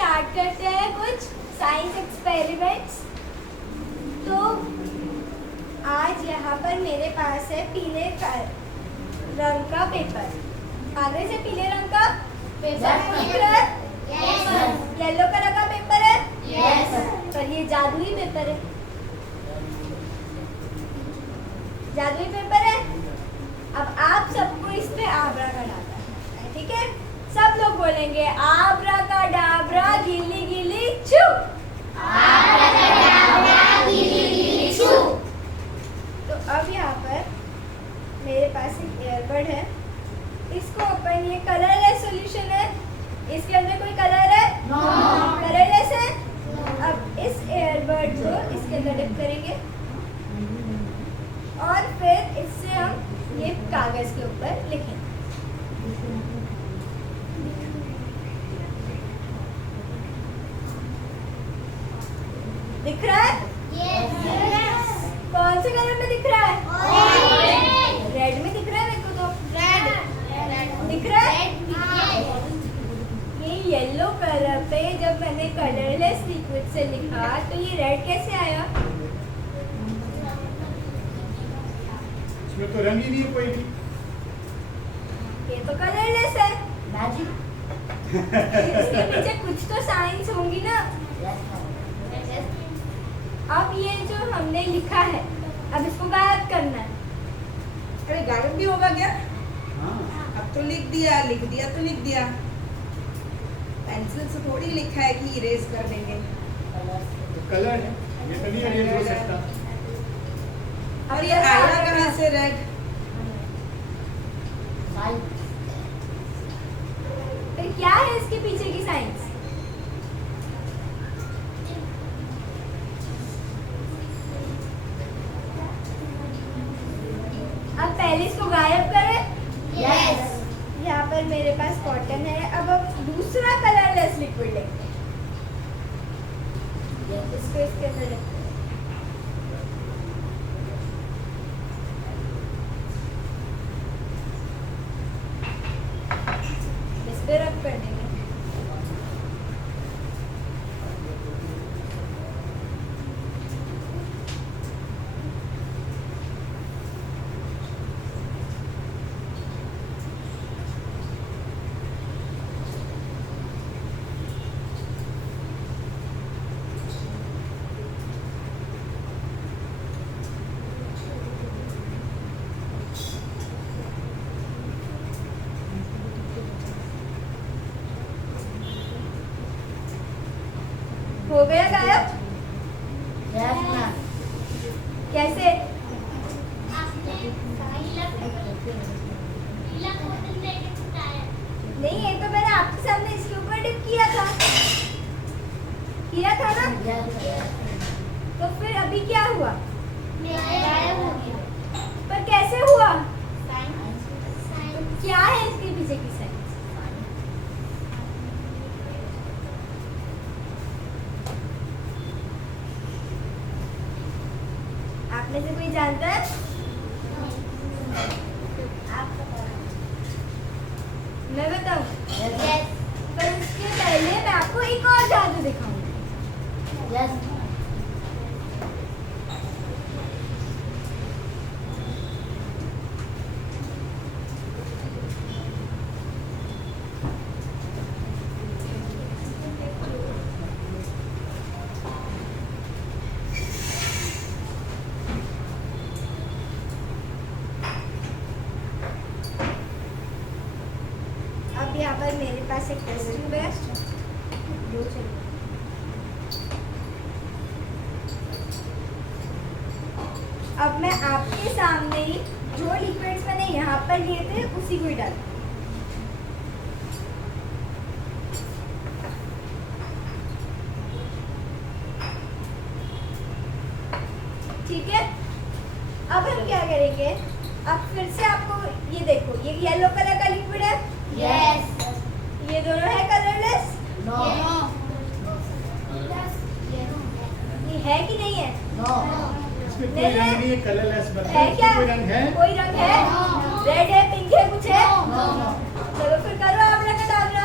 Start करते हैं कुछ साइंस एक्सपेरिमेंट्स। तो आज यहाँ पर मेरे पास है पीले रंग का पेपर। कागज है पीले रंग का पेपर, येलो कलर का पेपर है पर ये जादुई पेपर है। जादुई पेपर है। अब आप सबको इस पे आबरा का डालना है, ठीक है? सब लोग बोलेंगे आबरा का डाबरा गिली गिली छू। तो अब यहाँ पर मेरे पास एक एयरबड है। इसको अपन, ये कलरलेस सॉल्यूशन है, इसके अंदर कोई कलर है? कलरलेस है। अब इस एयरबड को इसके अंदर डिप करेंगे और फिर इससे हम ये कागज के ऊपर लिखेंगे। दिख रहा है? कौन से कलर में दिख रहा है? रेड में दिख रहा है मेरे को तो। रेड दिख रहा है? ये येलो कलर पे जब मैंने कलरलेस लिक्विड से लिखा तो ये रेड कैसे आया? इसमें तो रंग ही नहीं है कोई भी। ये तो कलरलेस है। इसके पीछे कुछ तो साइंस होंगी ना। अब ये जो हमने लिखा है, अब इसको गायब करना है। अरे गायब भी होगा क्या? हाँ। अब तो लिख दिया तो लिख दिया। पेंसिल से थोड़ी लिखा है कि इरेज कर देंगे। तो कलर है, ये तो नहीं अरेंज हो सकता। और ये आया कहाँ से रेड? फिर क्या है इसके पीछे की साइंस? अब पहले इसको गायब करें। यहाँ पर मेरे पास कॉटन है। अब हम दूसरा कलरलेस लिक्विड लेंगे, इसको इसके अंदर रखते हैं। इस पे रब कर देंगे। हो गया गायब? कैसे? नहीं, ये तो मैंने आपके सामने इसके ऊपर डिप किया था ना। तो फिर अभी क्या हुआ? पर कैसे हुआ? तो क्या है इसके पीछे की साइंस? आप में से कोई जानता है? मैं बताऊं? पर उसके पहले मैं आपको एक और जादू दिखाऊंगी। अब यहाँ पर मेरे पास एक टेस्ट ट्यूब है। अब मैं आपके सामने ही जो लिक्विड्स मैंने यहाँ पर लिए थे उसी को ही डाल। ठीक है? अब हम क्या करेंगे? अब फिर से आपको ये देखो, ये येलो कलर का लिक्विड है। ये दोनों है कलरलेस। ये है कि नहीं है? इसमें कोई रंग नहीं है, कलरलेस है क्या? कोई रंग है? कोई रंग है? रेड है, पिंक है, कुछ है? चलो फिर करो आबरा का डाबरा।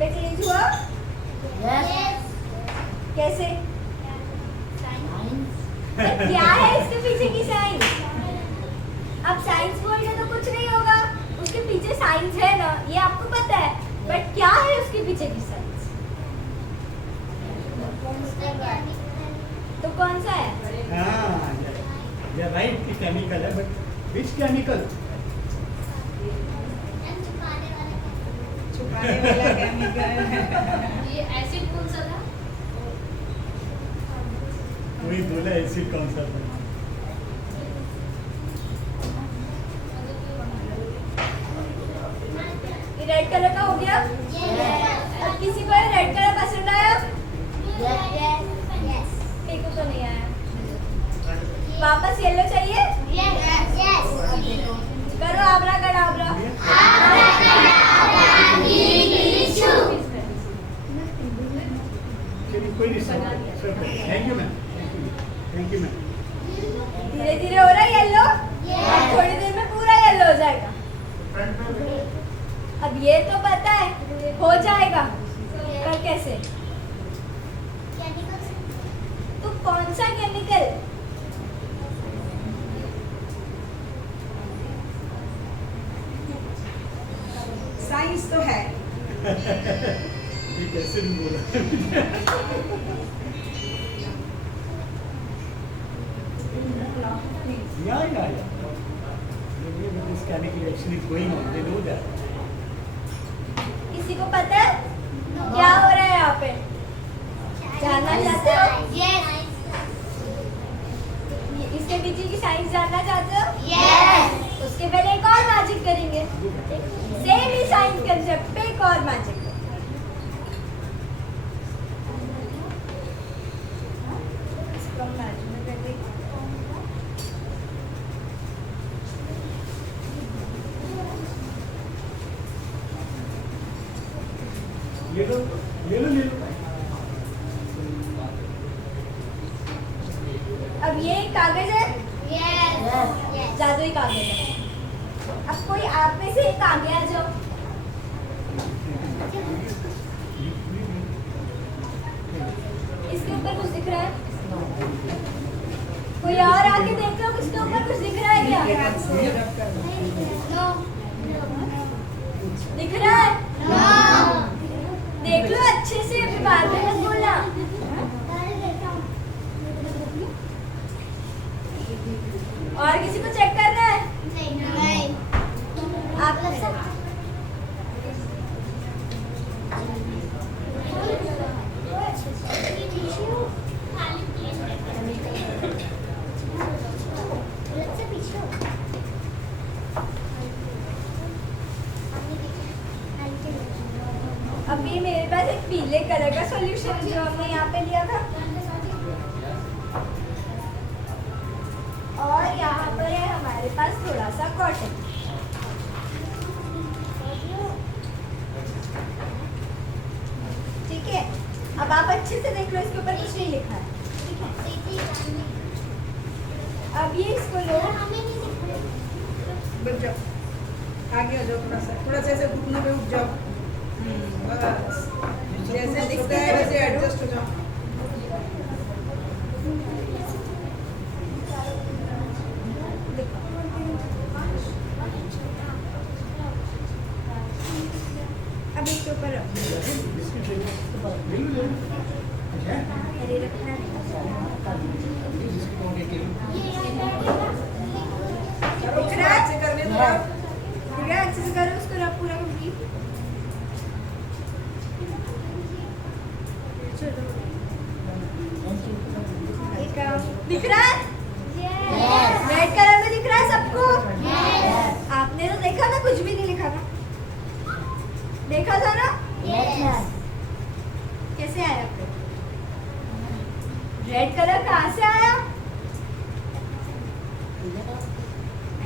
में चेंज हुआ? कैसे? क्या है इसके पीछे की साइंस? अब साइंस बोलने तो कुछ नहीं होगा, उसके पीछे साइंस है ना, ये आपको पता है, बट क्या है उसके पीछे की साइंस? तो कौन सा है? हाँ, ये राइट की केमिकल है, बट विच केमिकल? छुपाने वाला केमिकल। ये एसिड कौन सा था? वही बोला एसिड कौन सा था? रेड कलर का हो गया। अब किसी को रेड कलर पसंद आया? मेरे को तो नहीं आया। वापस येलो चाहिए? करो आबरा कड़ाबरा। चलिए कोई नहीं, thank you ma'am, thank you ma'am. धीरे धीरे हो रहा है येलो, अब थोड़ी देर में पूरा येलो हो जाएगा। अब ये तो पता है हो जाएगा, पर कैसे? तो कौन सा केमिकल? साइंस तो है। ये कैसे नहीं बोला? Yeah. This chemical reaction is going on. They know that. किसी को पता है क्या हो रहा है यहाँ पे? जानना चाहते हो? इसके पीछे की साइंस जानना चाहते हो? उसके पहले एक और मैजिक करेंगे, सेम ही साइंस कंसेप्ट पे एक और मैजिक। ले लो। अब ये एक कागज है, जादुई कागज है। अब कोई आप में से एक आगे आ जाओ। इसके ऊपर कुछ दिख रहा है? कोई और आके देख लो, इसके ऊपर कुछ दिख रहा है क्या? दिख रहा है? देख लो अच्छे से, अभी बाद में मत बोलना। और किसी को चेक करना है? आप लोग सब अभी मेरे पास एक पीले कलर का सॉल्यूशन है जो हमने यहाँ पे लिया था, और यहाँ पर है हमारे पास थोड़ा सा कॉटन। ठीक है, अब आप अच्छे से देख लो, इसके ऊपर कुछ नहीं लिखा है। अब ये इसको लो, रुक जाओ, आगे आ जाओ, थोड़ा सा ऐसे घुटनों पे उठ जाओ। बस जैसे दिखता है वैसे एडजस्ट हो जाओ। अब इसके ऊपर रखो। अरे रखना है। दिख रहा है? अच्छे करने दो। ठीक है, अच्छे से करो उसको, रब पूरा कंप्लीट। दिख रहा है? रेड कलर में दिख रहा है सबको? आपने तो देखा ना, कुछ भी नहीं लिखा था, देखा था ना? कैसे आया फिर? रेड कलर कहाँ से आया?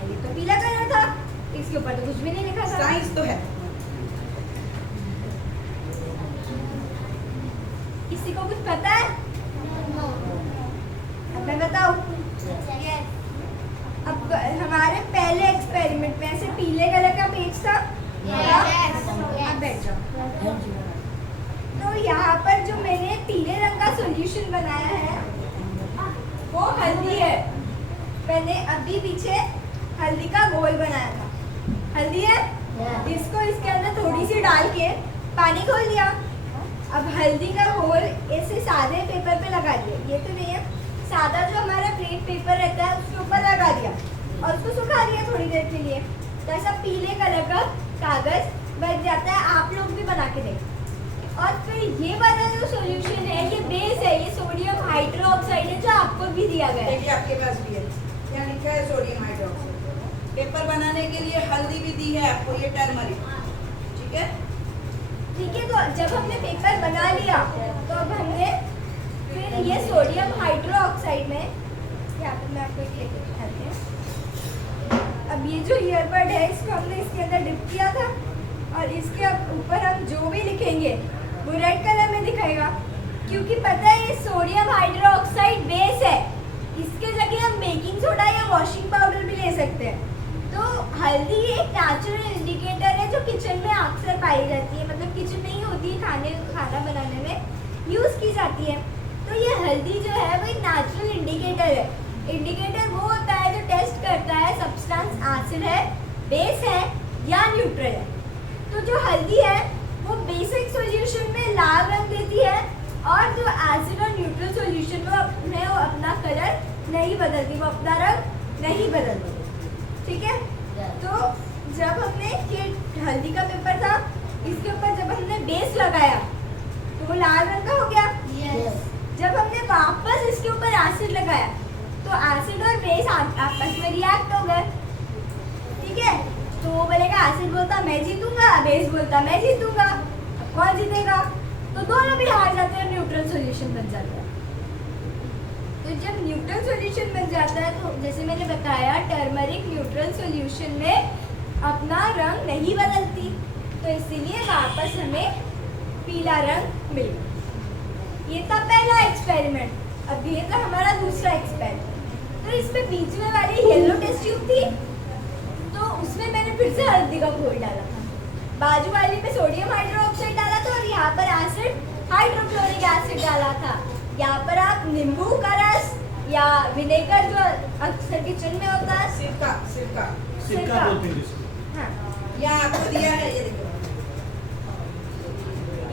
ये तो पीला कलर था, इसके ऊपर तो कुछ भी नहीं लिखा था। साइंस तो है। किसी को कुछ पता है? अब मैं बताऊं? अब हमारे पहले एक्सपेरिमेंट में ऐसे पीले कलर का पेज था। अब बैठ जाओ। अभी पीछे हल्दी का घोल बनाया था। हल्दी है, इसको इसके अंदर थोड़ी सी डाल के पानी खोल दिया। अब हल्दी का घोल ऐसे सादे पेपर पे लगा दिया, ये तो नहीं है, सादा जो हमारा प्लेट पेपर रहता है उसके ऊपर लगा दिया और उसको सुखा दिया थोड़ी देर के लिए, तो ऐसा पीले कलर का कागज बन जाता है। आप लोग भी बना के देखें। और फिर ये वाला जो सॉल्यूशन है, ये बेस है, ये सोडियम हाइड्रोक्साइड है जो आपको भी दिया गया है। देखिए आपके पास भी है, यहाँ लिखा है सोडियम हाइड्रोक्साइड। पेपर बनाने के लिए हल्दी भी दी है आपको, ये टर्मरिक, ठीक है। ठीक है, तो जब हमने पेपर बना लिया तो अब हमने फिर ये सोडियम हाइड्रोक्साइड में, यहाँ पर मैं आपको एक लेके दिखाती हूँ। अब ये जो ईयरबड है इसको हमने इसके अंदर डिप किया था और इसके ऊपर हम जो भी लिखेंगे वो रेड कलर में दिखाएगा, क्योंकि पता है ये सोडियम हाइड्रोक्साइड बेस है। इसके जगह हम बेकिंग सोडा या वॉशिंग पाउडर भी ले सकते हैं। तो हल्दी एक नेचुरल इंडिकेटर है जो किचन में अक्सर पाई जाती है, मतलब किचन में ही होती है, खाना बनाने में यूज़ की जाती है। तो ये हल्दी जो है वो एक नेचुरल इंडिकेटर है। इंडिकेटर वो होता है जो टेस्ट करता है सब्सटेंस एसिड है, बेस है या न्यूट्रल है। तो जो हल्दी है वो बेसिक सॉल्यूशन में लाल रंग देती है और जो एसिड और न्यूट्रल सॉल्यूशन में वो अपना कलर नहीं बदलती, वो अपना रंग नहीं बदलती। ठीक है, तो जब हमने ये हल्दी का पेपर था, इसके ऊपर जब हमने बेस लगाया तो वो लाल रंग का हो गया। जब हमने वापस इसके ऊपर एसिड लगाया तो एसिड और बेस आपस में रिएक्ट हो गए। ठीक है, तो वो बोलेगा, एसिड बोलता मैं जीतूंगा, बेस बोलता मैं जीतूंगा, कौन जीतेगा? तो दोनों भी हार जाते हैं, न्यूट्रल सॉल्यूशन बन जाता है। तो जब न्यूट्रल सॉल्यूशन बन जाता है तो जैसे मैंने बताया, टर्मरिक न्यूट्रल सॉल्यूशन में अपना रंग नहीं बदलती, तो इसीलिए वापस हमें पीला रंग मिलेगा। ये था पहला एक्सपेरिमेंट। अब ये था हमारा दूसरा एक्सपेरिमेंट। तो इसमें बीच में वाली येलो टेस्ट ट्यूब थी, तो उसमें मैंने फिर से हल्दी का घोल डाला था। बाजू वाली में सोडियम हाइड्रोक्साइड डाला था और यहाँ पर एसिड हाइड्रोक्लोरिक एसिड डाला था। यहाँ पर आप नींबू का रस या विनेगर जो अक्सर किचन में होता है, सिरका बोलते हैं जिसको। हाँ, यहाँ आपको दिया है, ये देखो,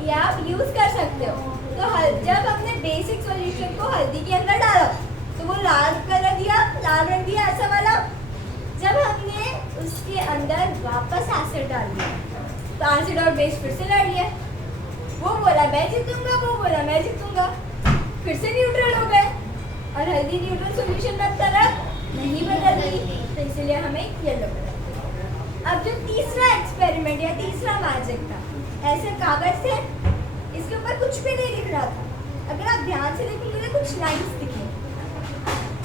ये आप यूज कर सकते हो। तो जब हमने बेसिक सॉल्यूशन को हल्दी के अंदर डाला तो वो लाल कलर दिया, लाल रंग दिया ऐसा वाला। जब हमने उसके अंदर वापस एसिड डाल दिया तो एसिड और बेस फिर से लड़ लिया। वो बोला मैं जीतूंगा, वो बोला मैं जीतूंगा, फिर से न्यूट्रल हो गए और हल्दी न्यूट्रल सॉल्यूशन में तरफ नहीं बदलती, तो इसलिए हमें येलो कलर। अब जो तीसरा एक्सपेरिमेंट या तीसरा मैजिक था, ऐसे कागज थे, इसके ऊपर कुछ भी नहीं लिख रहा था। अगर आप ध्यान से देखेंगे तो कुछ लाइन्स दिखे।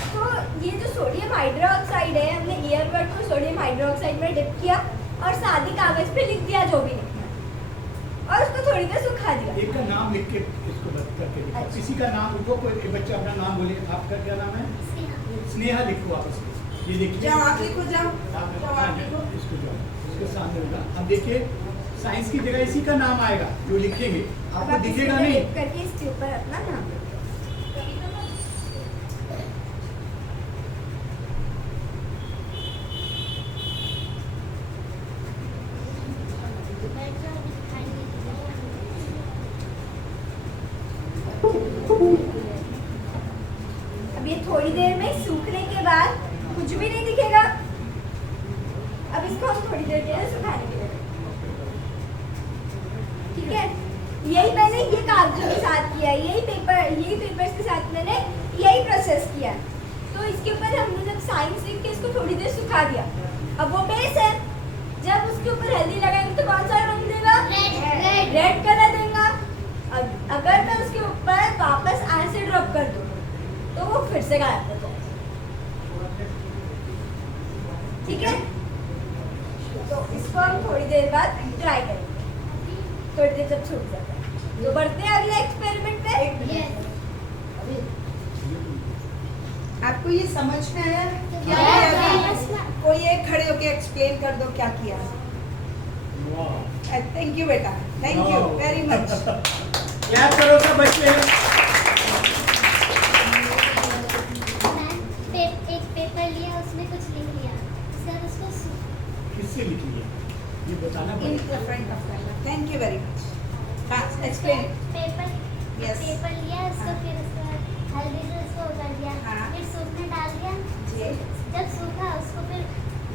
तो ये जो सोडियम हाइड्रोक्साइड है, हमने ईयरबड को सोडियम हाइड्रोक्साइड में डिप किया और सादी कागज पे लिख दिया जो भी लिखना है और उसको थोड़ी देर सुखा दिया। एक का नाम लिख के इसको बंद करके दिखाओ। अच्छा। किसी का नाम लिखो, कोई बच्चा अपना नाम बोले। आपका क्या नाम है? स्नेहा लिखो आपस में। ये देखिए, जाओ आप लिखो, जाओ जाओ आप लिखो। इसको जाओ, इसके सामने होगा। अब देखिए, साइंस की जगह इसी का नाम आएगा जो लिखेंगे, अब आपको आप दिखेगा इसको नहीं। डिप करके इसके ऊपर अपना नाम लिखो। अब ये थोड़ी देर में सूखने के बाद कुछ भी नहीं दिखेगा। अब इसको हम थोड़ी देर के लिए सुखाने के लिए रखेंगे। ठीक है, यही मैंने ये कागजों के साथ किया, यही पेपर्स के साथ मैंने यही प्रोसेस किया। तो इसके ऊपर हमने जब साइंस लिख के इसको थोड़ी देर सुखा दिया, अब वो बेस है। जब उसके ऊपर हल्दी लगाएंगे तो कौन सा रंग देगा? रेड कलर देगा। अगर मैं उसके ऊपर वापस एसिड रब कर दूँ तो वो फिर से गायब हो जाएगा। ठीक है, तो इसको हम थोड़ी देर बाद ट्राई करेंगे, थोड़ी देर जब छूट जाता है। तो बढ़ते हैं अगले एक्सपेरिमेंट पे। आपको ये समझ में आया क्या Yes. है अभी? कोई एक खड़े होके एक्सप्लेन कर दो क्या किया। वाह, थैंक यू बेटा, thank you Wow. Very much. Clap करो सब बच्चे। एक पेपर लिया, उसमें से लिखी है, ये बताना इन पड़ेगा। The front of the thank you very much. हाँ एक्सप्लेन। Paper Yes. पेपर लिया उसको, हाँ। फिर उसके बाद हल्दी से उसको कर दिया, हाँ। फिर सूखने डाल दिया। जी। जब सूखा उसको फिर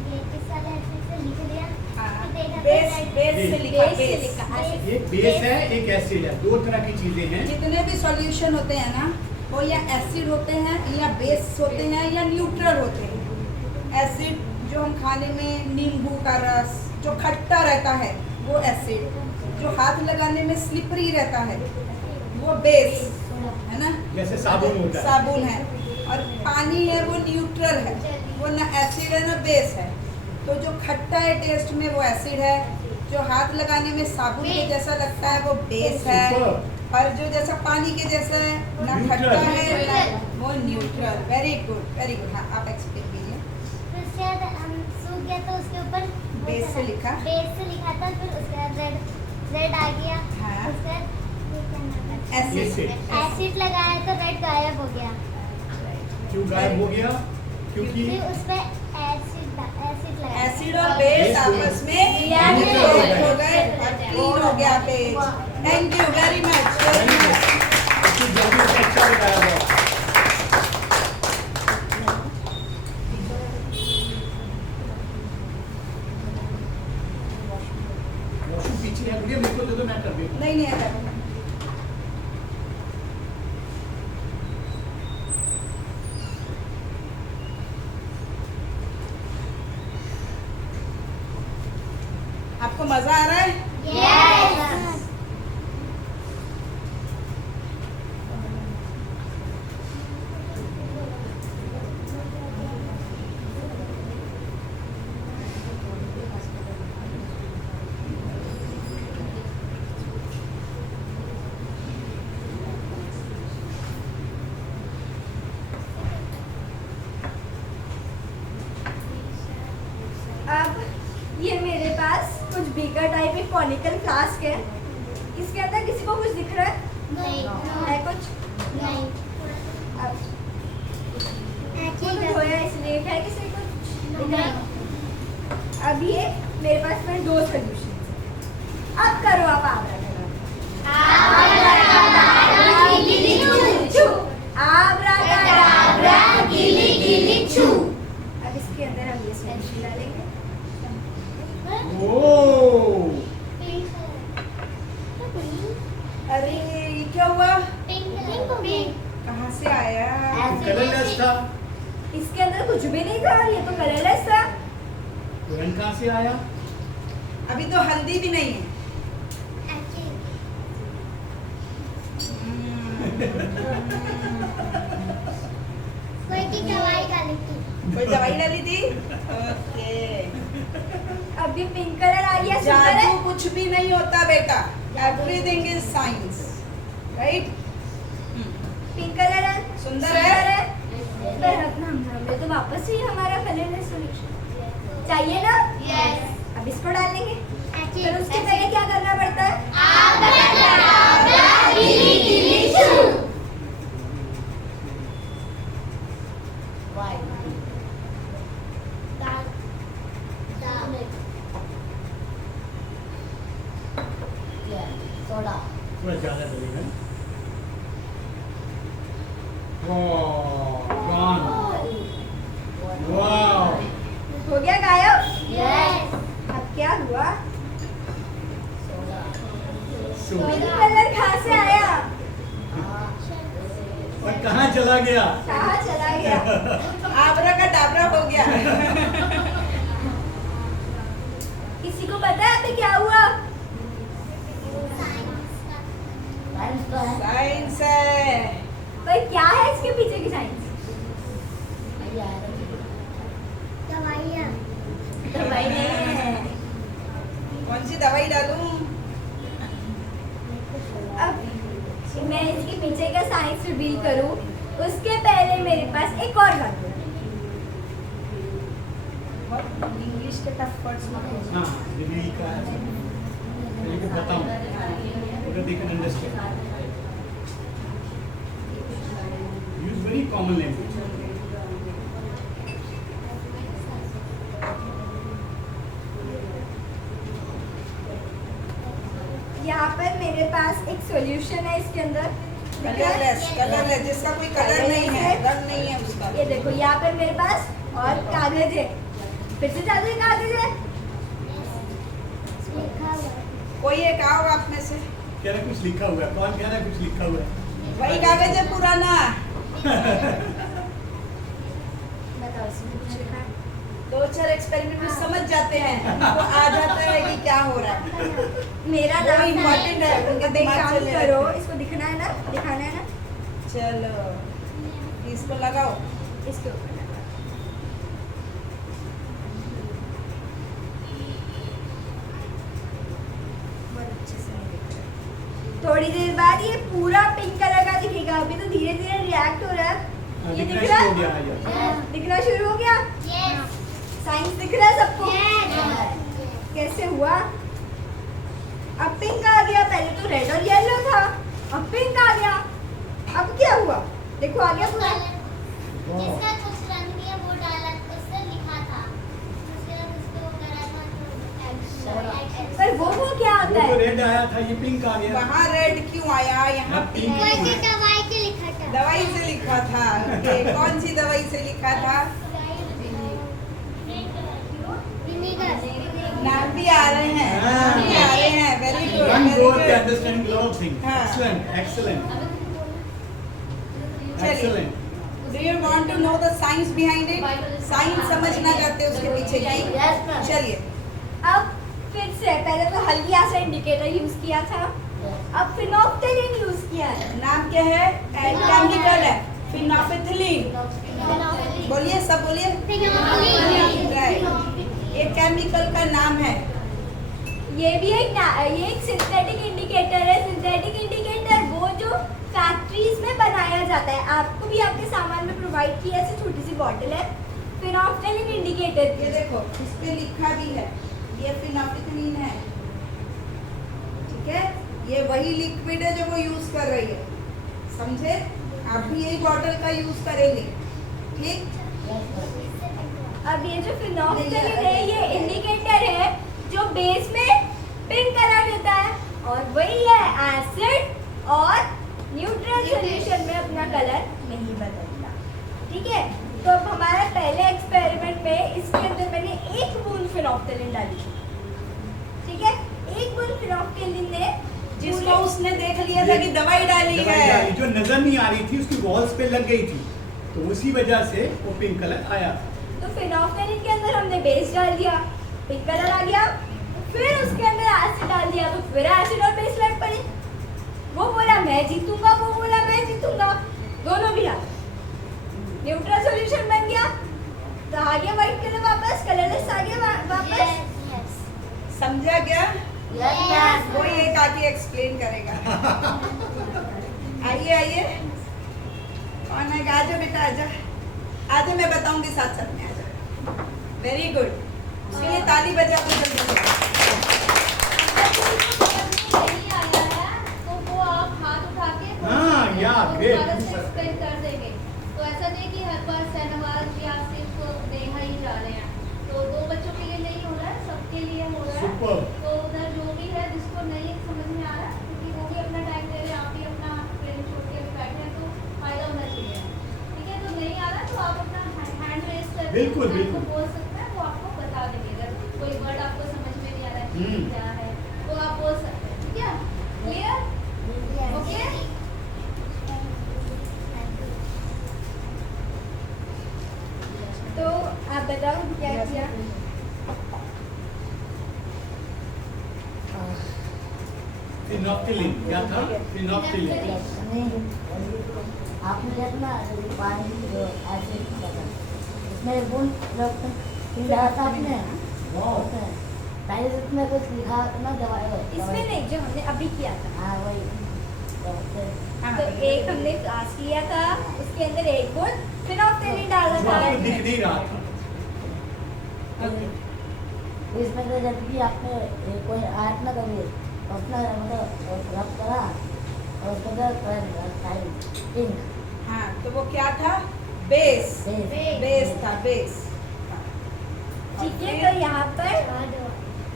ये इस वाले ऐसे से लिख दिया। हाँ फिर देखा बेस तो बेस से लिखा बेस से बेस। लिखा। एक बेस है, एक एसिड है, दो तरह की चीजें हैं। जितने भी सॉल्यूशन होते हैं ना, वो या एसिड होते हैं या बेस होते हैं या न्यूट्रल होते हैं। एसिड जो हम खाने में, नींबू का रस जो खट्टा रहता है वो एसिड, जो हाथ लगाने में स्लिपरी रहता है वो बेस है ना, जैसे साबुन होता है। साबुन है। और पानी है वो न्यूट्रल है, वो ना एसिड है ना बेस है। तो जो खट्टा है टेस्ट में वो एसिड है, जो हाथ लगाने में साबुन के जैसा लगता है वो बेस है, Super. और जो जैसा पानी के जैसा है ना Neutral. खट्टा है ना वो neutral. Very good very good. हाँ आप एक्सप्लेन कीजिए। फिर उसके बाद हम सूख गया तो उसके ऊपर वो बेस से था, लिखा? बेस से लिखा था। फिर उसके बाद रेड आ गया। हाँ। उसके बाद ये क्या नाम है? एसिड। एसिड लगाया तो रेड गायब हो गया। क्यों गायब हो गया? क्योंकि फिर उसमें एसिड लगाया। एसिड और बेस आपस में react react हो गए और क्लीन हो गया page. Thank you very much. इतनी जल्दी से अच्छा बताया हुआ। वॉशरूम पीछे है, मेरे को दे दो, मैं कर देता हूँ। नहीं नहीं आता। आपको मजा आ रहा है? Yes. अब ये मेरे पास कुछ बीकर टाइप एक कॉनिकल फ्लास्क है। इसके अंदर किसी को कुछ दिख रहा है? नहीं। है कुछ? नहीं। अब वो तो धोया इसलिए है, किसी को कुछ दिख रहा है? अब ये मेरे पास में दो सोल्यूशन। अब करो आप आबरा अब इसके अंदर हम ये सोल्यूशन डालेंगे। ओह, अरे ये क्या हुआ? कहाँ से आया? कलरलेस था। इसके अंदर कुछ भी नहीं था, ये तो कलरलेस था। तो रंग कहाँ से आया? अभी तो हल्दी भी नहीं है। कोई दवाई डाली थी? ओके। अब ये पिंक कलर आ गया, सुंदर है। जादू कुछ भी नहीं होता बेटा, everything is science, right? Pink colour है, सुंदर है। पर हमें तो वापस ही हमारा कलरलेस सोल्यूशन चाहिए ना। Yes. अब इसको डालेंगे, फिर उसके पहले क्या करना पड़ता है? थोड़ा ज़्यादा डलेगा। वाह, gone. वाह, हो गया गायब। Yes. अब क्या हुआ? so, पिंक कलर कहाँ से आया? और कहाँ चला गया? कहाँ चला गया? आबरा का डाबरा हो गया। किसी को पता है अभी क्या हुआ? साइंस है। भाई क्या है इसके पीछे की साइंस? दवाई नहीं है। कौन सी दवाई डालूं? अब मैं इसके पीछे का साइंस रिवील करूं, उसके पहले मेरे पास एक और बात है। इंग्लिश के टफ वर्ड्स मत हाँ, दिल्ली का है। मैं इनको बताऊँ, अगर they can understand. Use very common language. यहाँ पर मेरे पास एक सॉल्यूशन है इसके अंदर। कलरलेस जिसका कोई कलर नहीं है, रंग नहीं है उसका। ये देखो यहाँ पर मेरे पास और कागज है, फिर से जादुई कागज है। लिखा हुआ है। कोई एक आओ आप में से, कह रहा कुछ लिखा हुआ है, कौन कह रहा है कुछ लिखा हुआ है? वही कागज है पुराना। बताओ इसमें कुछ लिखा है? 2-4 एक्सपेरिमेंट में समझ जाते हैं, उनको आ जाता है कि क्या हो रहा है। मेरा वो नाम important है, उनके अब एक दिमाग काम से ले करो, लेते हैं। इसको दिखना है ना, दिखाना है ना, चलो इसको लगाओ। इसके ऊपर लगा। बहुत अच्छे से नहीं दिख रहा। थोड़ी देर बाद ये पूरा पिंक कलर का दिखेगा। अभी तो धीरे धीरे रिएक्ट हो रहा है। ये दिख रहा हो गया है? है ये। दिखना शुरू हो गया। Yes. साइंस दिख रहा है सबको? Yes. कैसे हुआ? अब पिंक आ गया। पहले तो रेड और येलो था, अब पिंक आ गया। अब क्या हुआ? देखो आ गया पूरा। जिसका कुछ रंग नहीं है वो डाला, उससे लिखा था। उसके बाद उसको वो करा था तो एक्शन। पर वो क्या वो आता तो है? रेड आया था, ये पिंक आ गया। वहाँ रेड क्यों आया, यहाँ हाँ, पिंक pink क्यों कोई है? दवाई के लिखा था। दवाई से लिखा था। ओके, कौन सी दवाई से लिखा था? विनेगर। नाम भी आ रहे हैं, नाम भी आ रहे हैं। Very good, One very goal to good. understand a lot of things. हाँ। Excellent, excellent, चलिए। excellent. Do you want to know the science behind it? Science समझना चाहते हो उसके पीछे की? चलिए। अब फिर से पहले तो हल्का सा इंडिकेटर यूज किया था, अब फिनोफ्थेलिन यूज किया है। नाम क्या है? केमिकल है फिनोल्फथलीन। बोलिए, सब बोलिए। Right. ये केमिकल का नाम है। ये भी ये एक सिंथेटिक इंडिकेटर है। सिंथेटिक इंडिकेटर वो जो फैक्ट्रीज में बनाया जाता है, आपको भी आपके सामान में प्रोवाइड किया ऐसी छोटी सी बॉटल है फिनोफ्थेलिन इंडिकेटर। ये देखो, इस पे लिखा भी है, ये फिनोल्फथलीन है। ठीक है, ये वही लिक्विड है जो वो यूज कर रही है, समझे? आप भी यही बॉटल का यूज करेंगे, ठीक? अब ये जो फिनोफ्थेलिन है ये इंडिकेटर है जो बेस में पिंक कलर देता है, और वही है एसिड और न्यूट्रल सॉल्यूशन में अपना कलर नहीं बदलता। ठीक है, तो अब हमारा पहले एक्सपेरिमेंट में इसके अंदर मैंने एक बूंद फिनोफ्थेलिन डाली। ठीक है, एक बूंद फिनोफ्थेलिन ने जिसको उसने देख लिया था कि दवाई डाली दवाई है। डाली, जो नजर नहीं आ रही थी उसकी वॉल्स पे लग गई थी, तो उसी वजह से वो पिंक कलर आया। तो फिनोफ्थेलिन के अंदर हमने बेस डाल दिया, पिंक कलर आ गया। फिर उसके अंदर एसिड डाल दिया, तो फिर एसिड और बेस लड़ पड़े। वो बोला मैं जीतूंगा, वो बोला मैं जीतूंगा, दोनों भी हार। न्यूट्रल सॉल्यूशन बन गया, तो आ गया व्हाइट कलर वापस, कलरलेस आ गया वापस। समझा क्या? Yes. वो एक आके एक्सप्लेन करेगा। आइए आइए, कौन है? आजा बेटा, आजा आजा, मैं बताऊंगी साथ साथ में। आजा, वेरी गुड। उसके लिए ताली बजा दो जल्दी से। नहीं आया है तो वो आप हाथ उठा के हाँ, yeah, great. दोबारा से एक्सप्लेन कर देंगे। तो ऐसा नहीं कि हर बार शहनवाज या सिर्फ नेहा ही जा रहे हैं, तो 2 बच्चों के लिए नहीं हो रहा है, सबके लिए हो रहा है। Superb. तो उधर जो भी है जिसको नहीं समझ में आ रहा है, क्योंकि वो भी अपना टाइम ले रहे हैं, आप भी अपना ट्रेनिंग छोड़ के अभी बैठे हैं, तो फायदा होना चाहिए। ठीक है, तो नहीं आ रहा तो आप अपना हैंड रेस करके बिल्कुल, आपको बिल्कुल। बोल सकते हैं, वो आपको बता देंगे। अगर कोई वर्ड आपको समझ में नहीं आ रहा है कि क्या है, तो आप बोल सकते हैं। ठीक है, क्लियर? ओके। तो आप बताओ क्या किया? फिनोफ्थेलिन क्या था? फिनोफ्थेलिन। आपने देखना पानी जो एसिड का इसमें बूंद जब डाला था आपने उसमें पहले उसमें कुछ लिखा था ना दवाई इसमें नहीं, जो हमने अभी किया था। हाँ वही तो एक हमने क्लास किया था, उसके अंदर एक बूंद फिनोफ्थेलिन डाला जो था। आपको दिख नहीं रहा था। इसमें तो जब भी आपने कोई आर्ट ना करिए अपना मतलब रब करा और उसके बाद पिंक। हाँ, तो वो क्या था? बेस। बेस। बेस था, बेस। ठीक है, तो यहाँ पर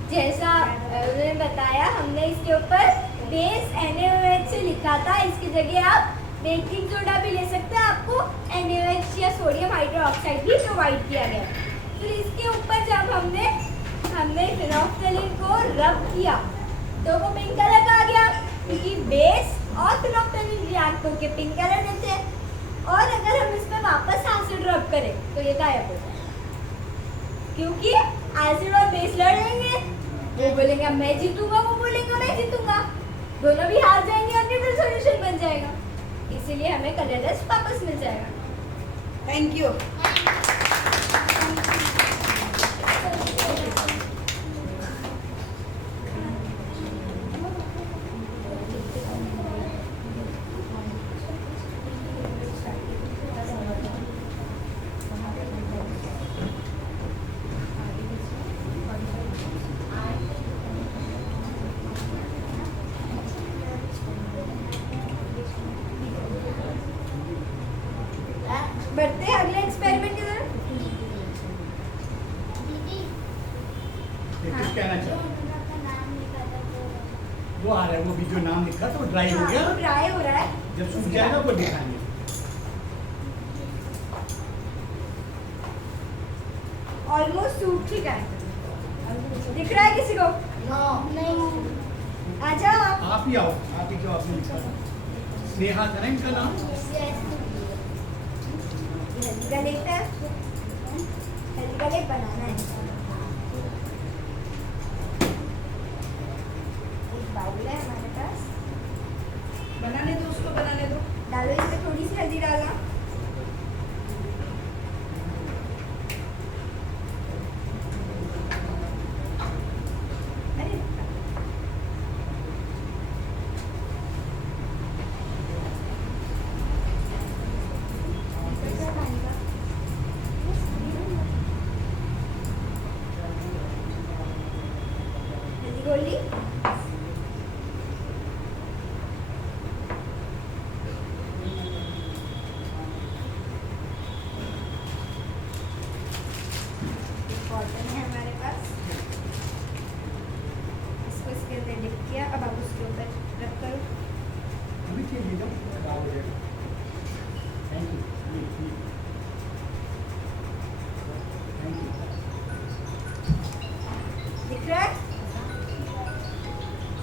जैसा उन्होंने बताया, हमने इसके ऊपर बेस NaOH से लिखा था। इसकी जगह आप बेकिंग सोडा भी ले सकते हैं, आपको NaOH या सोडियम हाइड्रोक्साइड भी प्रोवाइड किया गया। फिर इसके ऊपर जब हमने फिनोल्फ्थालीन को रब किया तो वो पिंक कलर का आ गया, क्योंकि बेस और फिनोल्फ्थालीन रिएक्ट होकर पिंक कलर देते हैं। और अगर हम इसमें वापस एसिड रब करें तो ये गायब हो जाएगा, क्योंकि एसिड और बेस लड़ेंगे। वो बोलेगा मैं जीतूंगा, वो बोलेगा मैं जीतूंगा, दोनों भी हार जाएंगे और न्यूट्रल सॉल्यूशन बन जाएगा। इसीलिए हमें कलरलेस वापस मिल जाएगा। Thank you. बढ़ते हैं अगले एक्सपेरिमेंट की तरफ। दीदी ये कुछ कहना जो चाहते उन्होंने अपना नाम लिखा था वो आ रहा है, वो भी जो नाम लिखा था वो ड्राई हो गया। ड्राई हो रहा है। जब सूख जाएगा वो दिखाएंगे। ऑलमोस्ट सूख चुका है। दिख रहा है किसी को? नहीं आ जाओ आप। आप ही आओ, आप ही जो आपने लिखा था। स्नेहा था ना इनका नाम? हल्दी का लेप है, हल्दी का लेप बनाना है। एक बाउल है हमारे पास, बनाने दो उसको, बनाने दो। डालो इसमें थोड़ी सी हल्दी डालना। अरे हल्दी घोल ली। कॉटन है हमारे पास, इसको इसके अंदर डिप किया। अब आप उसके ऊपर रब करो। अभी चाहिए जब खराब हो जाएगा। Thank you. Thank you. दिख रहा है?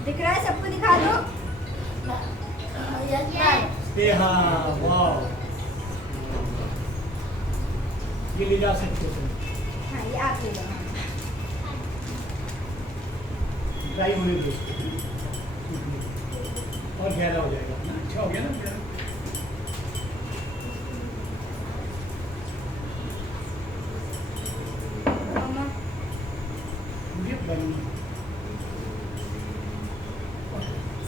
दिख रहा है? सबको दिखा दो। स्नेहा, वाह, ये ले जा सकते हो। हाँ, ये आप ले लो। ड्राई होने दो और गहरा हो जाएगा ना। अच्छा हो गया ना गहरा। मामा, ये बनी।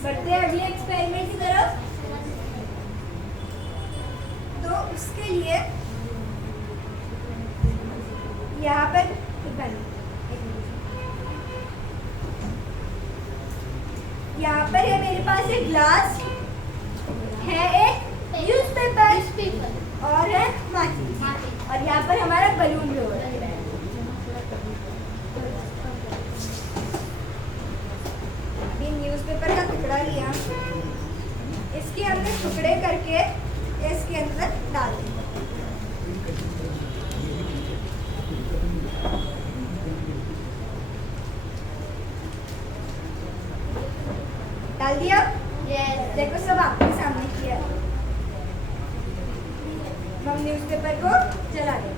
बढ़ते हैं अगले एक्सपेरिमेंट की तरफ। तो उसके लिए यहाँ पर यहाँ पर है मेरे पास एक ग्लास है, एक न्यूज़पेपर और है माचिस, और यहाँ पर हमारा बलून भी हो रहा है। अभी न्यूज़पेपर का टुकड़ा लिया, इसके हमने टुकड़े करके इसके अंदर डाल दिया। डाल दिया? देखो सब आपके सामने किया। हम न्यूज़पेपर को जला दें।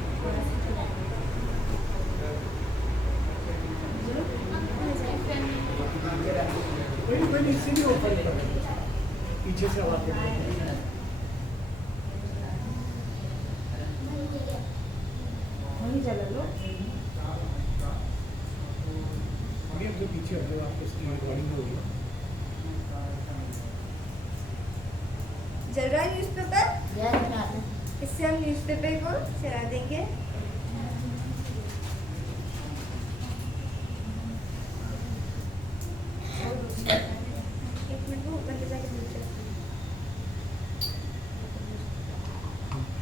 कोई इससे भी ऊपर पीछे से आवाज वहीं जला लो। अभी जो पीछे हो आपको इसकी रिकॉर्डिंग होगी। जल रहा है न्यूज़पेपर। इससे हम न्यूज़पेपर को जला देंगे। एक मिनट को ऊपर ले जाके नीचे।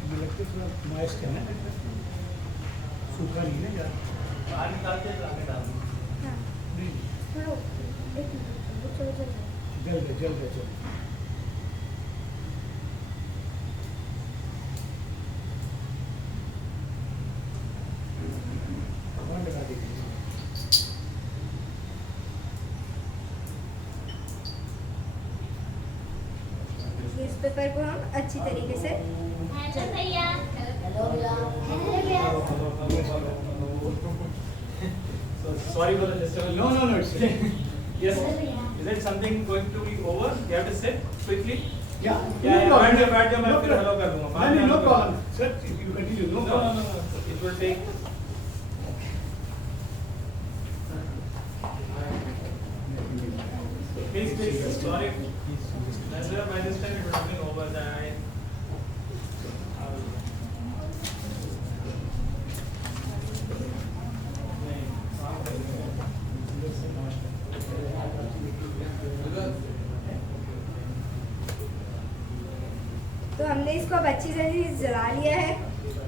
मुझे लगता है थोड़ा मॉइस्ट है ना, सूखा नहीं है यार। हाँ, नहीं चलो एक मिनट चलो चलो जल गए चल। कौन लगा देगी? इस पेपर को हम अच्छी तरीके से हेलो भैया। हेलो भैया। हेलो भैया। Sorry for the disturbance. No, it's Yes. Is it something going to be over? You have to sit quickly. yeah. Yeah, बैठ जाओ मैं फिर hello कर दूंगा. बाद में No hello कर problem. Sir, you continue. No दूंगा. problem. No. It will take. Please. Sorry. Nazira, by this time it would have been over. तो हमने इसको अब अच्छी से जला लिया है।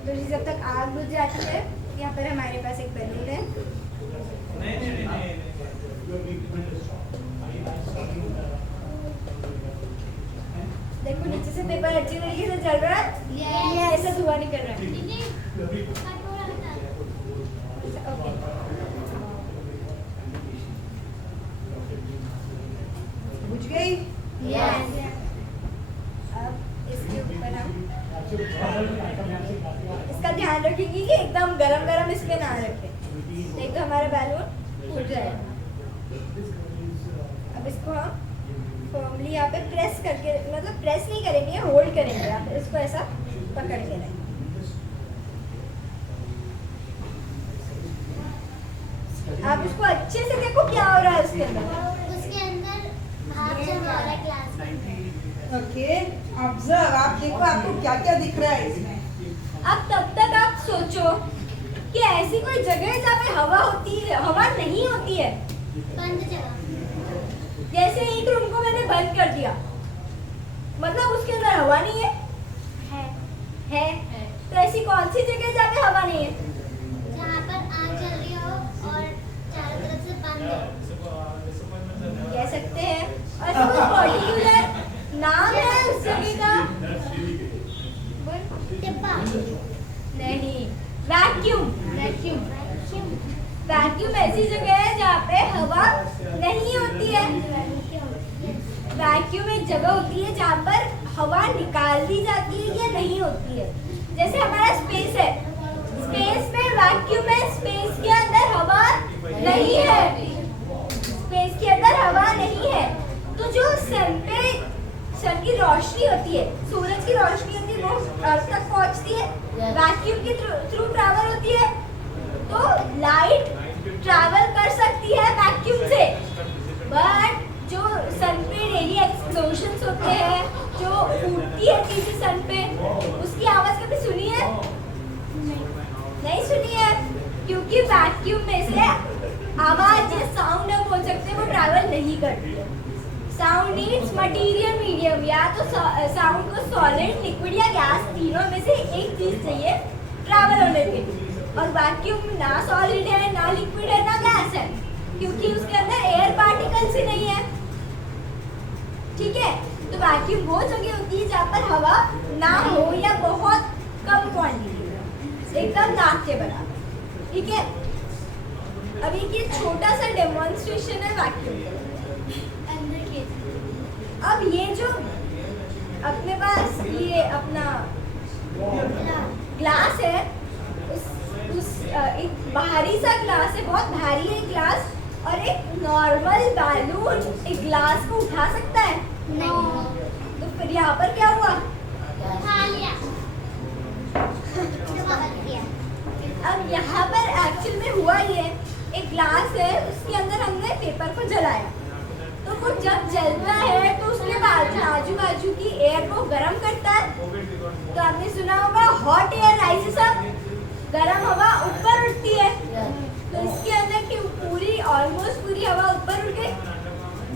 तो जब तक आग बुझ जाती है, यहाँ पर हमारे पास एक बैलून है। नहीं. देखो नीचे से पेपर अच्छी तरीके से जल रहा है, ऐसा धुआं नहीं कर रहा है। दीदी कटोरा हटा दो। ओके। बुझ गई? यस। अब इसके ऊपर हम इसका ध्यान रखेंगे कि एकदम गरम इस पे ना रखें, नहीं तो हमारा बैलून फूट जाएगा। अब इसको हम फर्मली यहाँ पे प्रेस करके, मतलब प्रेस नहीं करेंगे, होल्ड करेंगे। आप इसको ऐसा पकड़ के रखें। आप इसको अच्छे से देखो क्या हो रहा है उसके अंदर। उसके अंदर भाप जमा हो रहा है ग्लास में। Okay, observe. आप देखो आपको क्या क्या दिख रहा है इसमें। अब तब तक आप सोचो कि ऐसी कोई जगह है जहाँ पे हवा होती है, हवा नहीं होती है। बंद जगह। जैसे एक रूम को मैंने बंद कर दिया, मतलब उसके अंदर हवा नहीं है। है तो ऐसी कौन सी जगह है जहाँ पे हवा नहीं है? जहाँ पर आग जल रही हो और चारों तरफ से बंद हो। कह सकते हैं। और ऐसा कोई पर्टिकुलर नाम है उस जगह का? डिब्बा। नहीं, वैक्यूम। वैक्यूम ऐसी जगह है जहाँ पे हवा नहीं होती है। वैक्यूम एक जगह होती है जहाँ पर हवा निकाल दी जाती है या नहीं होती है। जैसे हमारा स्पेस है, स्पेस में वैक्यूम है, स्पेस के अंदर हवा नहीं है। स्पेस के अंदर हवा नहीं है। तो जो सन की रोशनी होती है, सूरज की रोशनी होती है, वो अर्थ तक पहुंचती है, वैक्यूम के थ्रू ट्रैवल होती है। तो लाइट ट्रैवल कर सकती है वैक्यूम से, बट जो सन पे डेली एक्सप्लोजन्स होते हैं, जो फूटती है चीजें सन पे, उसकी आवाज कभी सुनी है? नहीं सुनी है, क्योंकि वैक्यूम में से आवाज या साउंड हम बोल सकते हैं वो ट्रैवल नहीं करती है। साउंड नीड्स मटेरियल मीडियम, या तो साउंड को सॉलिड, लिक्विड या गैस, तीनों में से एक चीज चाहिए ट्रैवल होने के लिए। और वैक्यूम ना सॉलिड है, ना लिक्विड है, ना गैस है, क्योंकि उसके अंदर एयर पार्टिकल्स ही नहीं है। ठीक है, तो वैक्यूम वो जगह होती है जहाँ पर हवा ना हो या बहुत कम क्वांटिटी, एकदम नाक के बराबर। ठीक है, अभी ये छोटा सा डेमोन्स्ट्रेशन है वैक्यूम का। अंदर के अब ये जो अपने पास ये अपना ग्लास है, उस एक बाहरी सा ग्लास है, बहुत भारी है ग्लास, और एक नॉर्मल बैलून एक ग्लास को उठा सकता है? नहीं। तो फिर यहाँ पर क्या हुआ? खा लिया। किया। अब यहाँ पर एक्चुअल में हुआ ये, एक ग्लास है, उसके अंदर हमने पेपर को जलाया, तो वो जब जलता है तो उसके आजू बाजू की एयर को गर्म करता है। तो आपने सुना होगा हॉट एयर राइजेस अप, गर्म हवा ऊपर उठती है। तो इसके अंदर की पूरी ऑलमोस्ट पूरी हवा ऊपर उठ गई।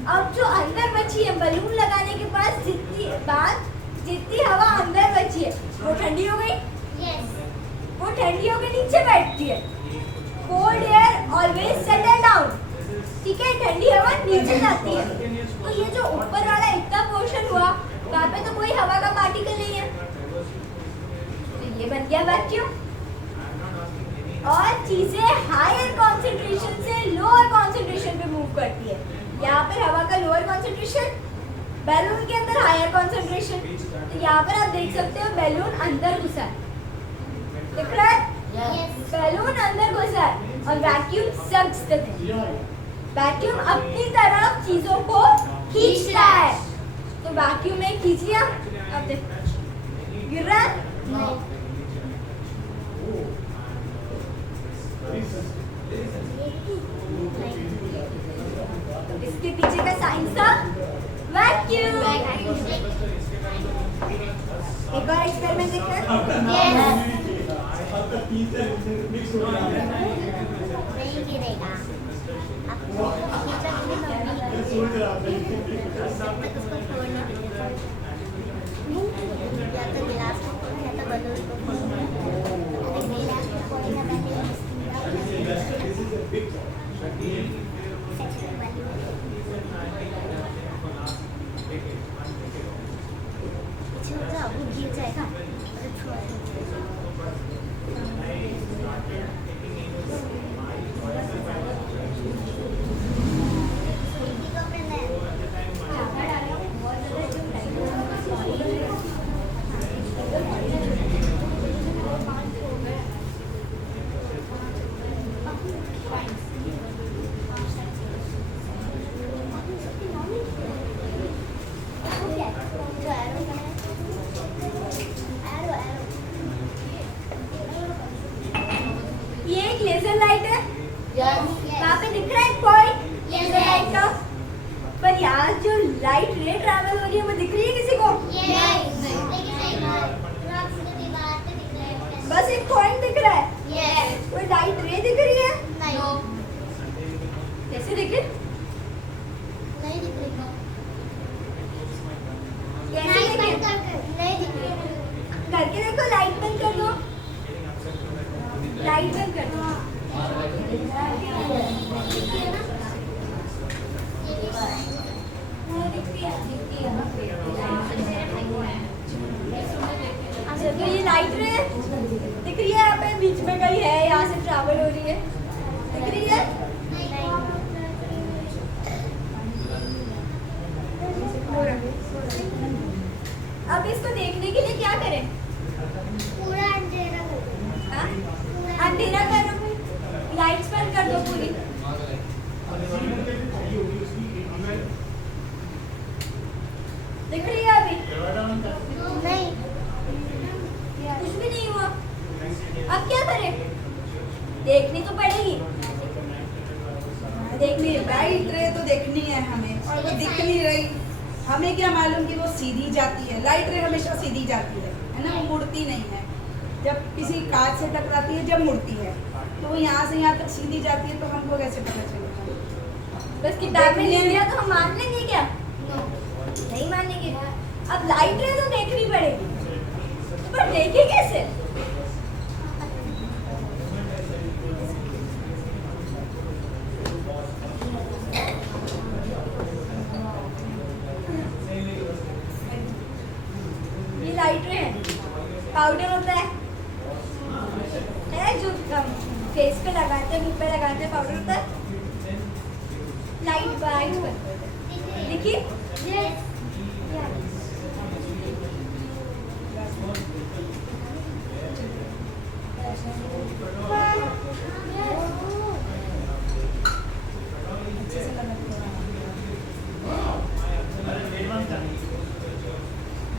अब जो अंदर बची है बलून लगाने के पास जितनी हवा अंदर बची है वो ठंडी हो गई। यस। वो ठंडी होकर नीचे बैठती है। Cold air always settle down. ठीक है, ठंडी हवा नीचे जाती है। तो ये जो ऊपर वाला इतना पोर्शन हुआ, वहाँ पे तो कोई हवा का पार्टिकल नहीं है, तो ये बन गया वैक्यूम। और चीजें हायर कॉन्सेंट्रेशन से लोअर कॉन्सेंट्रेशन पे मूव करती है। यहाँ पर हवा का लोअर कॉन्सेंट्रेशन, बैलून के अंदर हायर कॉन्सेंट्रेशन। तो यहाँ पर आप देख सकते हो बैलून अंदर घुसा है, दिख रहा है? बैलून अंदर घुसा है और vacuum sucks the thing. Vacuum अपनी तरफ चीजों को खींचता है। तो वैक्यूम में खींच लिया, अब देखो गिर रहा है। इसके पीछे का साइंस था वैक्यूम। एक और एक्सपेरिमेंट देखते हैं। नहीं गिरेगा। आपको खींचा भी नहीं तब तक उसको छोड़ने के लिए या तो गिलास को खोलो या तो बलून को खोलो। अगर गिलास को खोलना पहले वो गिर जाएगा। ये एक लेजर लाइट है, वहाँ पे दिख रहा है एक पॉइंट लेजर लाइट का। पर यहाँ जो लाइट रे ट्रैवल हो रही है वो दिख रही है किसी को? बस एक पॉइंट दिख रहा है। कोई लाइट रे दिख रही है? कैसे दिख रही? कैसे दिख रही? करके देखो, लाइट बंद कर दो, लाइट बंद कर दो। अच्छा, तो ये लाइट रे दिख रही है, यहाँ पे बीच में कहीं है, यहाँ से ट्रैवल हो रही है, दिख रही है? अब इसको देखने के लिए क्या करें? पूरा अंधेरा हो गया। हाँ? अंधेरा करो, लाइट्स बंद कर दो पूरी। दिख रही है अभी? नहीं कुछ भी नहीं हुआ। अब क्या करें? देखनी तो पड़ेगी। देखनी लाइट रे तो देखनी है हमें, और वो दिख नहीं रही। हमें क्या मालूम कि वो सीधी जाती है। लाइट रे हमेशा सीधी जाती है ना, वो मुड़ती नहीं है। जब किसी कांच से टकराती है जब मुड़ती है, तो वो यहाँ से यहाँ तक सीधी जाती है, तो हमको कैसे पता चलेगा? बस किताब में लिख दिया तो हम मान लेंगे क्या? नहीं मानेंगे। अब लाइट रे तो देखनी पड़ेगी, पर देखे कैसे? ये लाइट रे है, पाउडर होता है जो फेस पे लगाते हैं, मुंह पे लगाते हैं, पाउडर होता है। लाइट बाइट देखिए,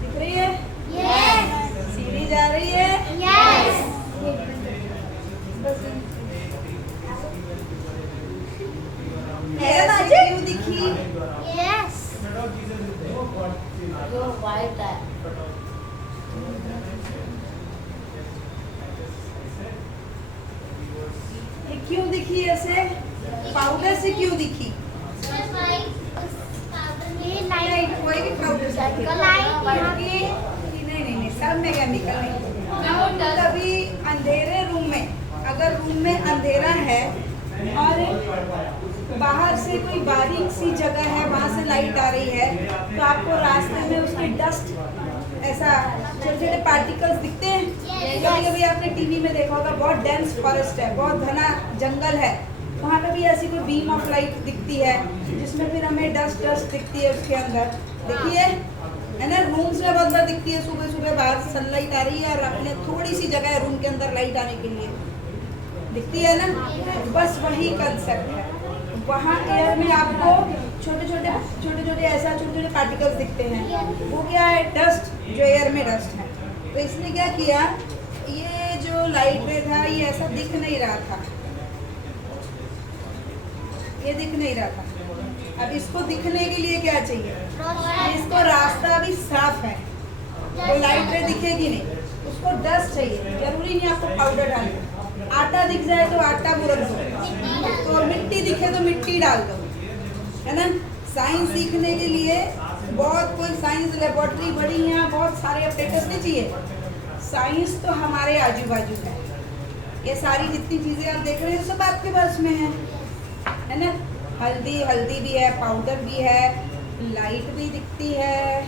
दिख रही है? सीधी जा रही है? ऐसी क्यों दिखी? जो वाइट है ये क्यों दिखी ऐसे? पाउडर से क्यों दिखी? नहीं, कोई भी पाउडर से दिखी। नहीं, सब में केमिकल नहीं। कभी अंधेरे रूम में, अगर रूम में अंधेरा है और बाहर से कोई बारीक सी जगह है, वहाँ से लाइट आ रही है, तो आपको रास्ते में उसकी डस्ट, ऐसा छोटे छोटे पार्टिकल्स दिखते हैं। कभी कभी आपने टीवी में देखा होगा, बहुत डेंस फॉरेस्ट है, बहुत घना जंगल है, वहाँ पे भी ऐसी कोई बीम ऑफ लाइट दिखती है, जिसमें फिर हमें डस्ट दिखती है उसके अंदर। देखिए है ना, रूम्स में बहुत बार दिखती है, सुबह सुबह बाहर सनलाइट आ रही है और अपने थोड़ी सी जगह है रूम के अंदर लाइट आने के लिए, दिखती है ना। बस वही कंसेप्ट है, वहाँ एयर में आपको छोटे छोटे ऐसा छोटे छोटे पार्टिकल्स दिखते हैं। वो क्या है? डस्ट, जो एयर में डस्ट है। तो इसने क्या किया, ये जो लाइट रे था ये ऐसा दिख नहीं रहा था, ये दिख नहीं रहा था। अब इसको दिखने के लिए क्या चाहिए? इसको रास्ता भी साफ है, तो लाइट रे दिखेगी नहीं, उसको डस्ट चाहिए। जरूरी नहीं आपको पाउडर डालना, आटा दिख जाए तो आटा बुरक दो, तो मिट्टी दिखे तो मिट्टी डाल दो, है ना। साइंस सीखने के लिए बहुत कोई साइंस लेबोरेटरी बड़ी यहाँ बहुत सारे अपडेटर्स नहीं चाहिए। साइंस तो हमारे आजू बाजू है, ये सारी जितनी चीज़ें आप देख रहे हैं सब आपके पास में है ना। हल्दी भी है, पाउडर भी है, लाइट भी दिखती है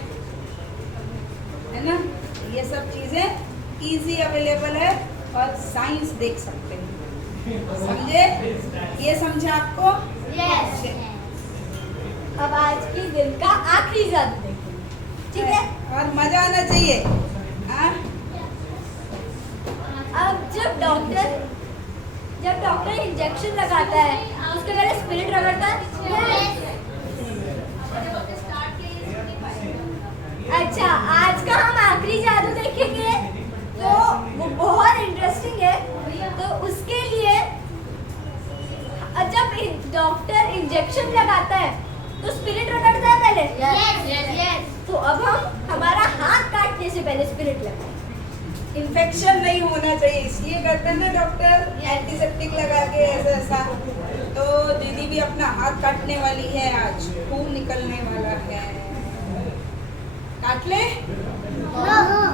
ना। ये सब चीज़ें इजी अवेलेबल है और साइंस देख सकते हैं, समझे? ये समझे आपको? यस। अब आज की दिन का आखिरी जादू देखेंगे, ठीक है? और मजा आना चाहिए। हाँ? अब जब डॉक्टर इंजेक्शन लगाता है, उसके पहले स्पिरिट रगड़ता है। अच्छा, आज का हम आखिरी जादू देखेंगे, तो वो बहुत इंटरेस्टिंग है। तो उसके लिए जब डॉक्टर इंजेक्शन लगाता है तो स्पिरिट रगड़ता है पहले। तो अब हम हमारा हाथ काटने से पहले स्पिरिट लगाएं। इन्फेक्शन नहीं होना चाहिए, इसलिए करते हैं ना डॉक्टर, एंटीसेप्टिक लगा के ऐसा। तो दीदी भी अपना हाथ काटने वाली है, आज खून निकलने वाला है। काट ले?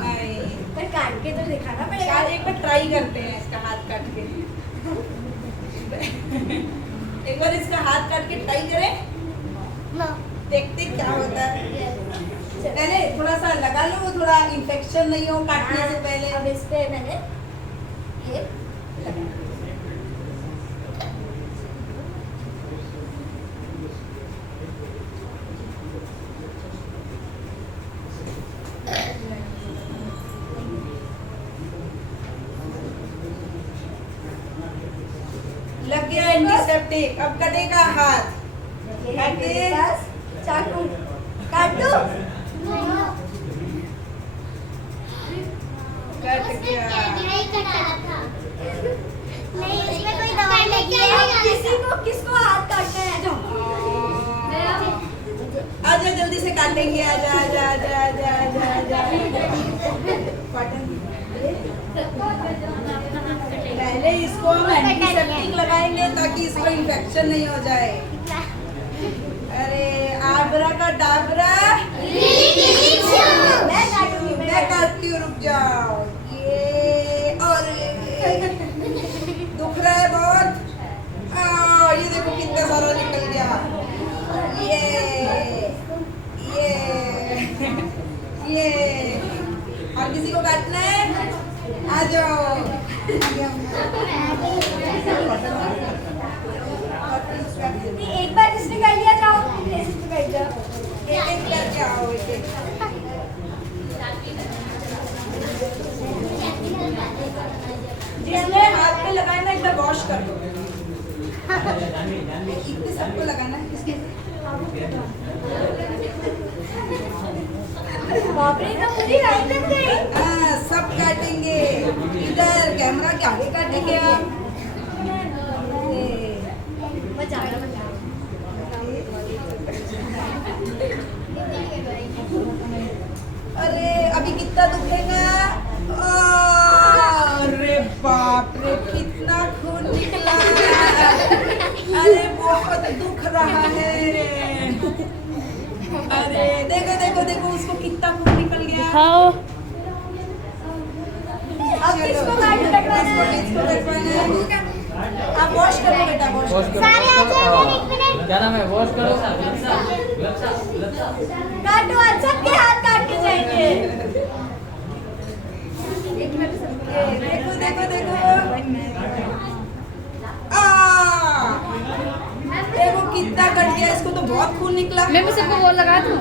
नहीं, पर काट के तो दिखाना पड़ेगा। आज एक बार ट्राई करते हैं इसका हाथ काट के। एक बार इसका हाथ काट के ट्राई करें, देखते क्या होता है। पहले थोड़ा सा लगा लो, थोड़ा इन्फेक्शन नहीं हो काटने से पहले। अब इस पे मैंने ये लगाया। लग गया एंटीसेप्टिक, अब कटेगा हाथ। ये है मेरे पास चाकू, काट दो। कट गया। किसको हाथ काटना है? जाओ। आजा जल्दी से काटेंगे, आजा आजा आजा आजा आजा आजा। पहले इसको हम एंटीसेप्टिक लगाएंगे ताकि इसको इन्फेक्शन नहीं हो जाए। अरे आबरा का डाबरा, मैं काटती हूँ, रुक जाओ। ये और दुख रहा है बहुत। ये देखो कितना सारा निकल गया। ये और किसी को काटना है? आ जाओ। एक बार जिसने कर लिया, जाओ बैठ जाओ। एक करके आओ, एक जिसने हाथ पे लगाना है, एक बार वॉश कर दो। इतने सबको लगाना है, किसके? बाप रे, तो पूरी लाइन लग गई। हाँ, सब काटेंगे। इधर कैमरा के आगे काटेंगे आप। अरे अभी कितना दुखेगा? अरे बाप रे, कितना खून निकला। अरे बहुत दुख रहा है। अरे देखो देखो देखो, उसको कितना खून निकल गया। अब किसको गाड़ी कटवाना है? इसको कटवाना है। आप वॉश करो बेटा, वॉश वॉश करो। सारे आ जाओ करो एक मिनट। क्या नाम है वॉश करो काटो आज सबके हाथ काट के जाएंगे। देखो देखो देखो। देखो कितना कट गया, इसको तो बहुत खून निकला। मैं भी सबको वो लगा दूं,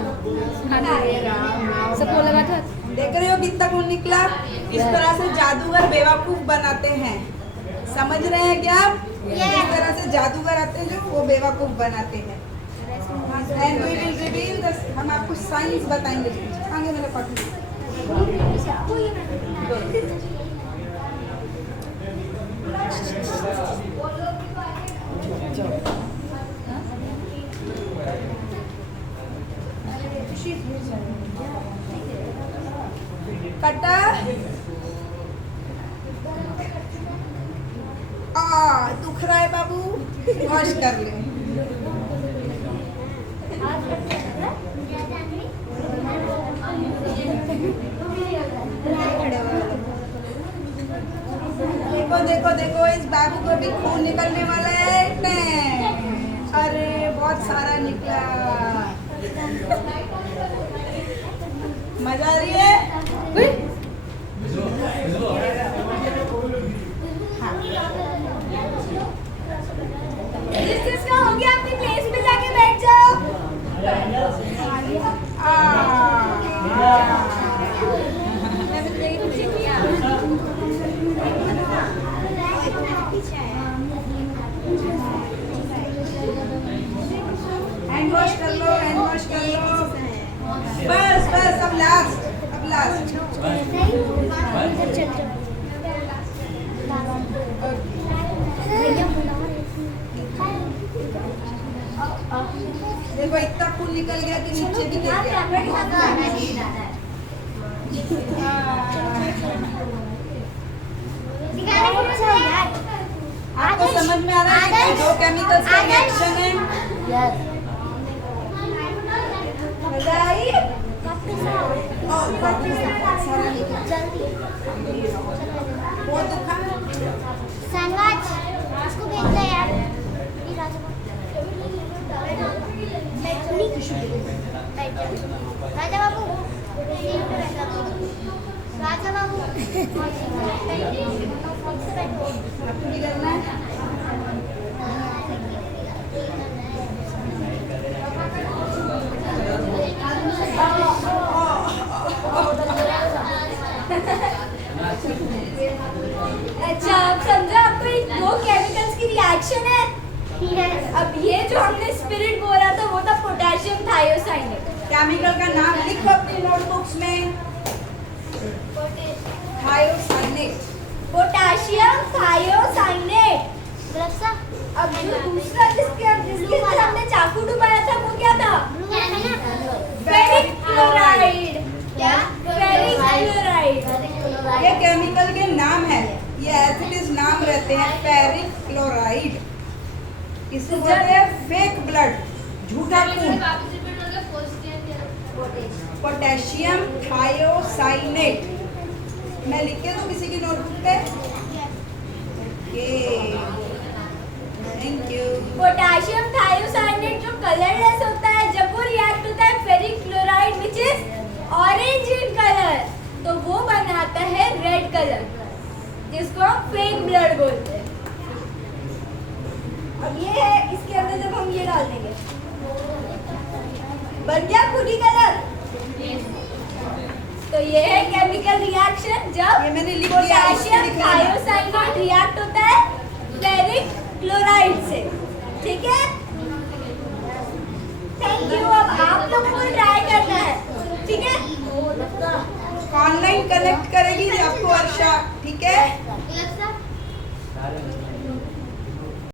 सबको लगा था। देख रहे हो कितना खून निकला। इस तरह से जादूगर बेवकूफ बनाते हैं, समझ रहे हैं क्या आप? इस तरह से जादूगर आते हैं जो वो बेवकूफ बनाते हैं। And we will reveal this, हम आपको साइंस बताएंगे। आगे मेरे पास कटा। दुख रहा है बाबू, वॉश कर ले। देखो देखो देखो, इस बाबू को भी खून निकलने वाला है। अरे बहुत सारा निकला। मजा आ रही है? जिसका हो गया अपनी प्लेस में जाके बैठ जाओ। हैंड वॉश कर लो, हैंड वॉश कर लो। बस बस, अब लास्ट, अब लास्ट। देखो इतना खून निकल गया कि नीचे भी गिर गया। आपको समझ में आ रहा है कि दो केमिकल्स का रिएक्शन है? यस मजा आई? वो दुखा। संगाज उसको भेज दे यार। ये राजा बाबू, राजा बाबू आपको भी करना है? अच्छा अब समझा आपको ये दो केमिकल्स की रिएक्शन है। अब ये जो हमने स्पिरिट बोला था वो था पोटेशियम थायोसाइनेट। केमिकल का नाम लिखो अपनी नोटबुक्स में। थायोसाइनेट। Potassium thiocyanate. ग्लब्सा अब जो दूसरा जिसके अंदर हमने चाकू डुबाया था वो क्या था? Ferric chloride. क्या? Ferric chloride. ये केमिकल के नाम है, ये एसिड्स नाम रहते हैं। फेरिक क्लोराइड, इसको बोलते हैं फेक ब्लड, झूठा खून। Potassium thiocyanate. मैं लिख के दूं किसी की नोटबुक पे? Thank you. पोटेशियम थायोसाइनेट जो कलरलेस होता है, जब वो रिएक्ट होता है ferric chloride which is orange in colour, तो वो बनाता है रेड कलर जिसको हम फेक ब्लड बोलते हैं। अब ये है, इसके अंदर जब हम ये डाल देंगे बन गया खुद ही कलर। तो ये है केमिकल रिएक्शन जब ये मैंने लिख दिया, पोटेशियम लिख लेना। थायोसाइनेट रिएक्ट होता है फेरिक क्लोराइड से। ठीक है, थैंक यू। अब आप लोगों को ट्राई करना है, ठीक है? ऑनलाइन कनेक्ट करेगी आपको वर्षा, ठीक है?